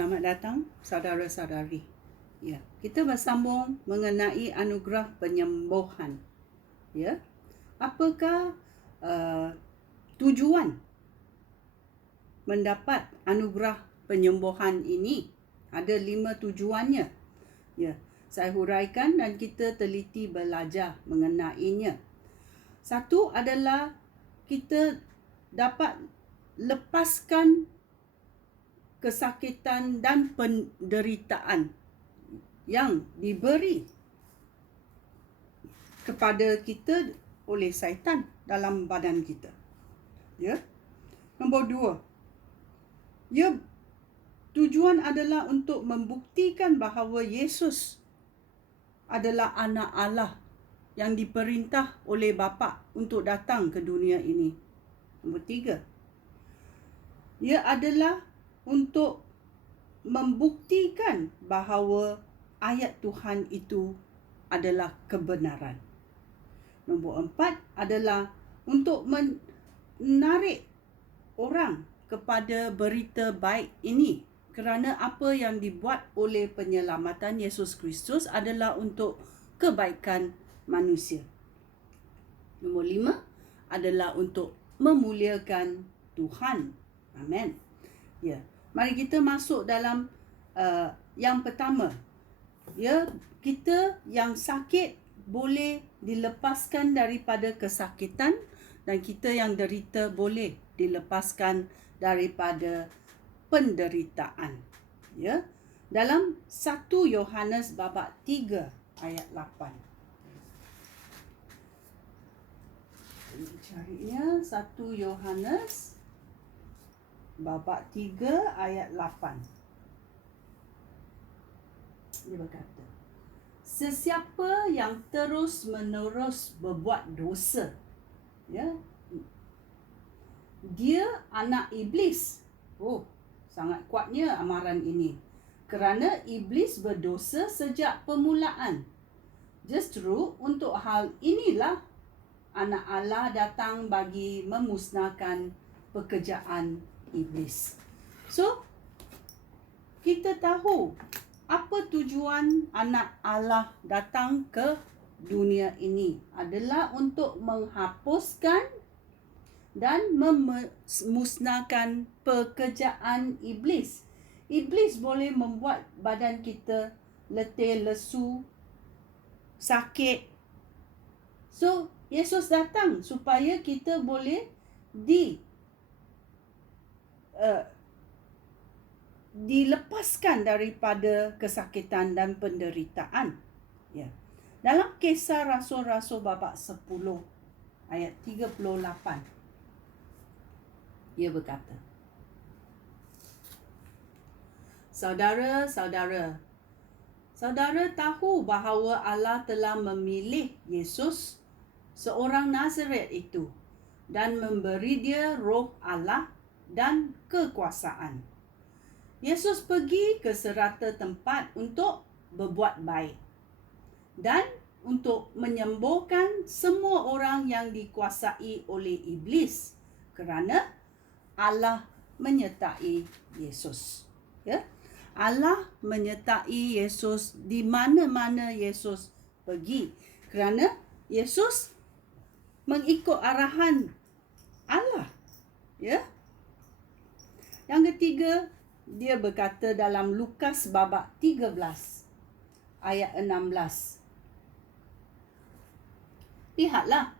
Selamat datang saudara-saudari. Ya, kita bersambung mengenai anugerah penyembuhan. Ya. Apakah tujuan mendapat anugerah penyembuhan ini? Ada 5 tujuannya. Ya, saya huraikan dan kita teliti belajar mengenainya. Satu adalah kita dapat lepaskan kesakitan dan penderitaan yang diberi kepada kita oleh syaitan dalam badan kita. Ya. Nombor 2. Tujuan adalah untuk membuktikan bahawa Yesus adalah anak Allah yang diperintah oleh Bapa untuk datang ke dunia ini. Nombor 3. Ia adalah untuk membuktikan bahawa ayat Tuhan itu adalah kebenaran. Nombor 4 adalah untuk menarik orang kepada berita baik ini, kerana apa yang dibuat oleh penyelamatan Yesus Kristus adalah untuk kebaikan manusia. Nombor 5 adalah untuk memuliakan Tuhan. Amen. Ya, mari kita masuk dalam yang pertama. Ya, kita yang sakit boleh dilepaskan daripada kesakitan, dan kita yang derita boleh dilepaskan daripada penderitaan. Ya, dalam 1 Yohanes babak 3 ayat 8. Carinya 1 Yohanes babak 3 ayat 8. Dia berkata, sesiapa yang terus-menerus berbuat dosa, ya, dia anak iblis. Oh, sangat kuatnya amaran ini. Kerana iblis berdosa sejak permulaan. Justru untuk hal inilah anak Allah datang bagi memusnahkan pekerjaan iblis. So, kita tahu apa tujuan anak Allah datang ke dunia ini adalah untuk menghapuskan dan memusnahkan pekerjaan iblis. Iblis boleh membuat badan kita letih, lesu, sakit. So, Yesus datang supaya kita boleh dilepaskan daripada kesakitan dan penderitaan. Ya. Dalam Kisah Rasul-Rasul babak 10 ayat 38. Ia berkata, saudara-saudara, saudara tahu bahawa Allah telah memilih Yesus, seorang Nazaret itu, dan memberi dia roh Allah dan kekuasaan. Yesus pergi ke serata tempat untuk berbuat baik dan untuk menyembuhkan semua orang yang dikuasai oleh iblis, kerana Allah menyertai Yesus. Ya, Allah menyertai Yesus di mana-mana Yesus pergi, kerana Yesus mengikut arahan Allah. Ya. Yang ketiga, dia berkata dalam Lukas babak 13 ayat 16. Lihatlah,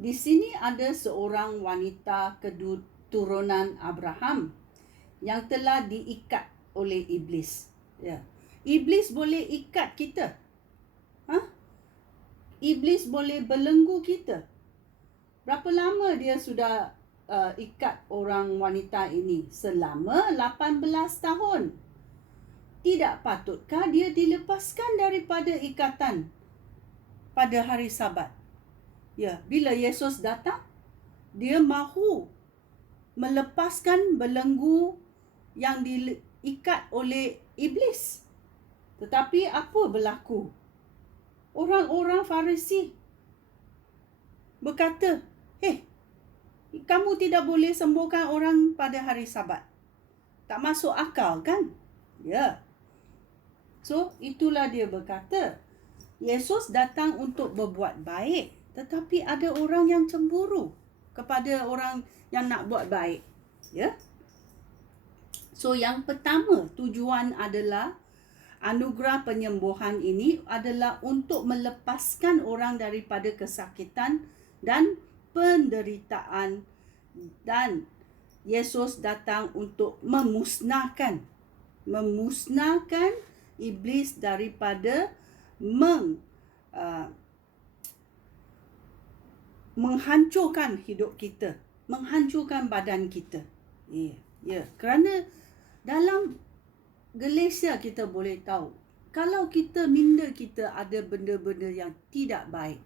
di sini ada seorang wanita keturunan Abraham yang telah diikat oleh iblis. Ya. Iblis boleh ikat kita. Iblis boleh belenggu kita. Berapa lama dia sudah ikat orang wanita ini? Selama 18 tahun. Tidak patutkah dia dilepaskan daripada ikatan pada hari Sabat? Ya, bila Yesus datang, dia mahu melepaskan belenggu yang diikat oleh iblis. Tetapi apa berlaku? Orang-orang Farisi berkata, kamu tidak boleh sembuhkan orang pada hari Sabat. Tak masuk akal kan? Ya. So, itulah dia berkata, Yesus datang untuk berbuat baik, tetapi ada orang yang cemburu kepada orang yang nak buat baik. Ya. So, yang pertama tujuan adalah anugerah penyembuhan ini adalah untuk melepaskan orang daripada kesakitan dan penderitaan, dan Yesus datang untuk memusnahkan iblis daripada menghancurkan hidup kita, menghancurkan badan kita. Kerana dalam Galatia kita boleh tahu, kalau kita minda kita ada benda-benda yang tidak baik,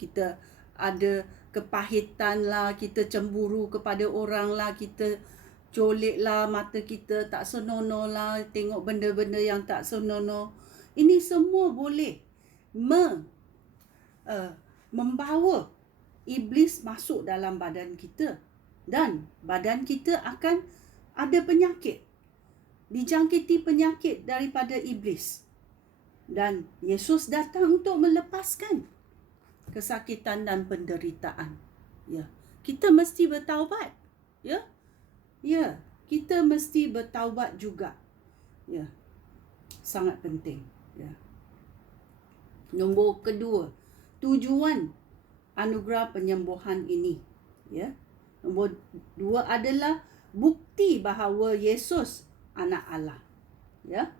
kita ada kepahitan lah, kita cemburu kepada orang lah, kita colik lah, mata kita tak senonoh lah, tengok benda-benda yang tak senonoh. Ini semua boleh membawa iblis masuk dalam badan kita, dan badan kita akan ada penyakit, dijangkiti penyakit daripada iblis. Dan Yesus datang untuk melepaskan kesakitan dan penderitaan. Ya, kita mesti bertaubat. Ya, kita mesti bertaubat juga. Ya, sangat penting. Ya. Nombor kedua, tujuan anugerah penyembuhan ini. Ya, nombor dua adalah bukti bahawa Yesus anak Allah. Ya.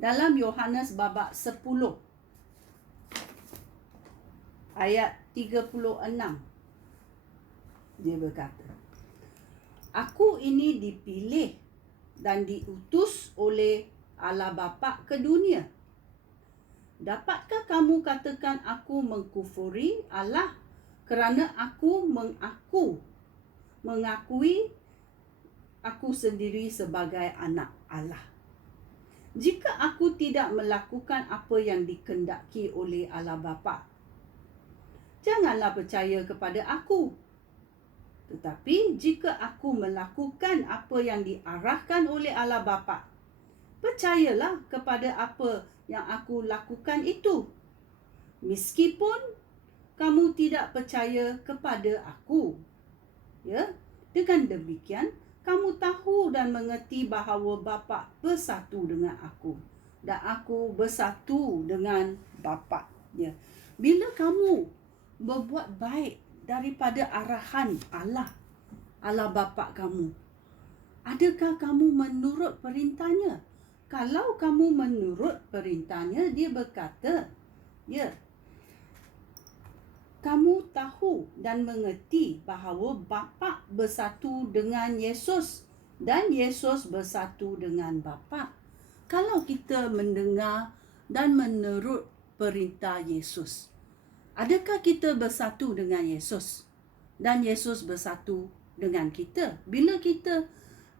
Dalam Yohanes babak 10 ayat 36, dia berkata, Aku ini dipilih dan diutus oleh Allah Bapa ke dunia. Dapatkah kamu katakan aku mengkufuri Allah kerana aku mengakui aku sendiri sebagai anak Allah? Jika aku tidak melakukan apa yang dikehendaki oleh Allah Bapa, janganlah percaya kepada aku. Tetapi jika aku melakukan apa yang diarahkan oleh Allah Bapa, percayalah kepada apa yang aku lakukan itu. Meskipun kamu tidak percaya kepada aku. Ya, dengan demikian kamu tahu dan mengerti bahawa Bapa bersatu dengan aku dan aku bersatu dengan Bapa. Ya. Bila kamu berbuat baik daripada arahan Allah Bapa kamu, adakah kamu menurut perintahnya? Kalau kamu menurut perintahnya, dia berkata, ya, kamu tahu dan mengerti bahawa Bapa bersatu dengan Yesus dan Yesus bersatu dengan Bapa. Kalau kita mendengar dan menurut perintah Yesus, adakah kita bersatu dengan Yesus dan Yesus bersatu dengan kita bila kita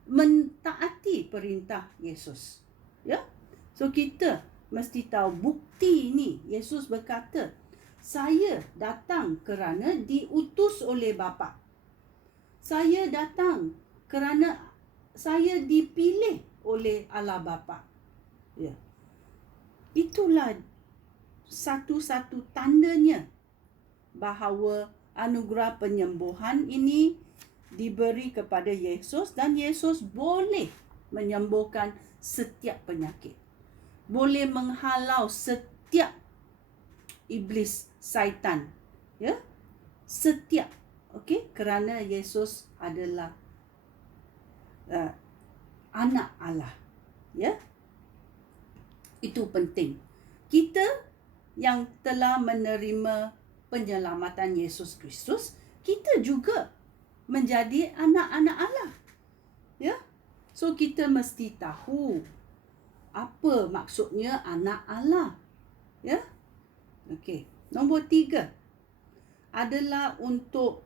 mentaati perintah Yesus? Ya. So kita mesti tahu bukti ini. Yesus berkata, saya datang kerana diutus oleh Bapa. Saya datang kerana saya dipilih oleh Allah Bapa. Ya. Itulah satu-satu tandanya bahawa anugerah penyembuhan ini diberi kepada Yesus dan Yesus boleh menyembuhkan setiap penyakit. Boleh menghalau setiap iblis, syaitan. Ya? Setiap. Okey? Kerana Yesus adalah anak Allah. Ya? Itu penting. Kita yang telah menerima penyelamatan Yesus Kristus, kita juga menjadi anak-anak Allah. Ya? So kita mesti tahu apa maksudnya anak Allah. Ya? Okey. Nombor 3 adalah untuk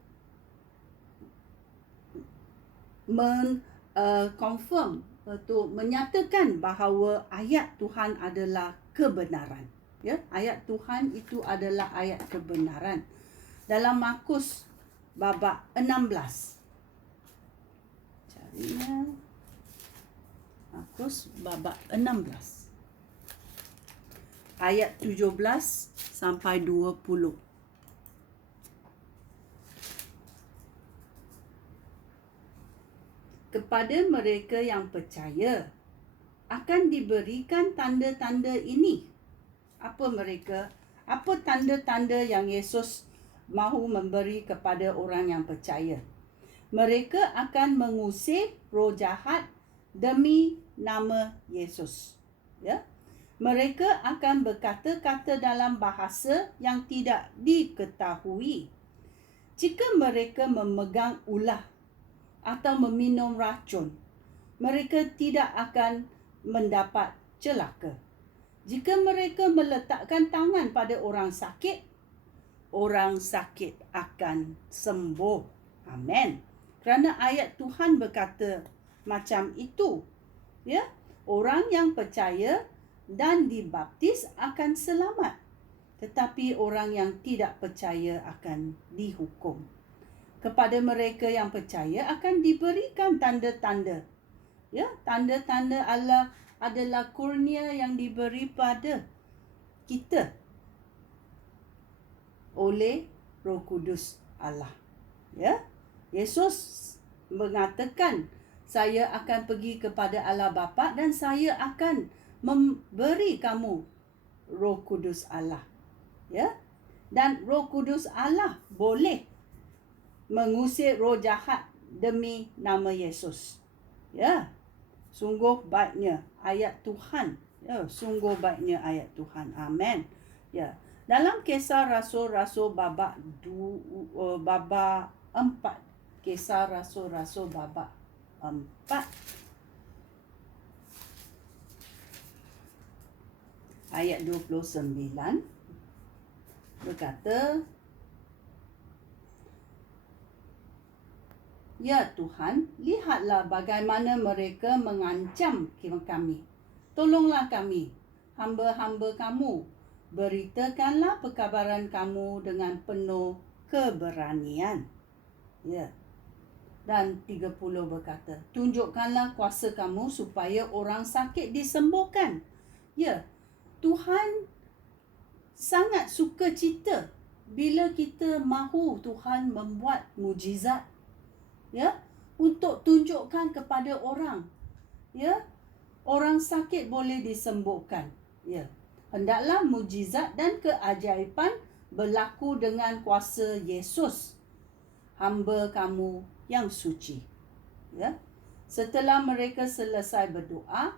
confirm atau menyatakan bahawa ayat Tuhan adalah kebenaran. Ya, ayat Tuhan itu adalah ayat kebenaran. Dalam Markus babak 16. Carinya. Markus babak 16. Ayat 17 sampai 20. Kepada mereka yang percaya akan diberikan tanda-tanda ini. Apa mereka? Apa tanda-tanda yang Yesus mahu memberi kepada orang yang percaya? Mereka akan mengusir roh jahat demi nama Yesus. Ya. Mereka akan berkata-kata dalam bahasa yang tidak diketahui. Jika mereka memegang ulah atau meminum racun, mereka tidak akan mendapat celaka. Jika mereka meletakkan tangan pada orang sakit akan sembuh. Amen. Kerana ayat Tuhan berkata macam itu. Ya, orang yang percaya dan dibaptis akan selamat, tetapi orang yang tidak percaya akan dihukum. Kepada mereka yang percaya akan diberikan tanda-tanda. Ya, tanda-tanda Allah adalah kurnia yang diberi pada kita oleh Roh Kudus Allah. Ya, Yesus mengatakan, saya akan pergi kepada Allah Bapa dan saya akan memberi kamu Roh Kudus Allah. Ya, dan Roh Kudus Allah boleh mengusir roh jahat demi nama Yesus. Ya, sungguh baiknya ayat Tuhan. Ya, sungguh baiknya ayat Tuhan. Amen. Ya, dalam Kisah Rasul-Rasul babak 4. Kisah Rasul-Rasul babak 4. Ayat 29 berkata, ya Tuhan, lihatlah bagaimana mereka mengancam kami. Tolonglah kami, hamba-hamba kamu. Beritakanlah perkabaran kamu dengan penuh keberanian. Ya. Dan 30 berkata, tunjukkanlah kuasa kamu supaya orang sakit disembuhkan. Ya, Tuhan sangat suka cita bila kita mahu Tuhan membuat mujizat. Ya, untuk tunjukkan kepada orang. Ya, orang sakit boleh disembuhkan. Ya, hendaklah mujizat dan keajaiban berlaku dengan kuasa Yesus, hamba kamu yang suci. Ya, setelah mereka selesai berdoa,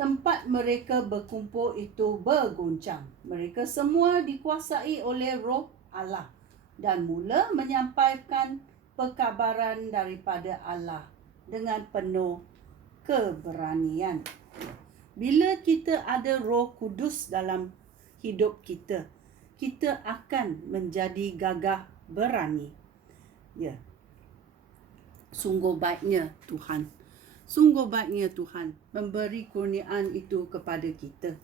tempat mereka berkumpul itu berguncang. Mereka semua dikuasai oleh Roh Allah dan mula menyampaikan perkabaran daripada Allah dengan penuh keberanian. Bila kita ada Roh Kudus dalam hidup kita, kita akan menjadi gagah berani. Ya. Sungguh baiknya Tuhan. Sungguh baiknya Tuhan memberi kurniaan itu kepada kita.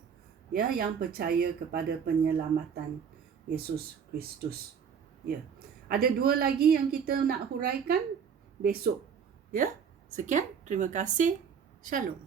Ya, yang percaya kepada penyelamatan Yesus Kristus. Ya. Ada 2 lagi yang kita nak huraikan besok. Ya. Sekian, terima kasih. Shalom.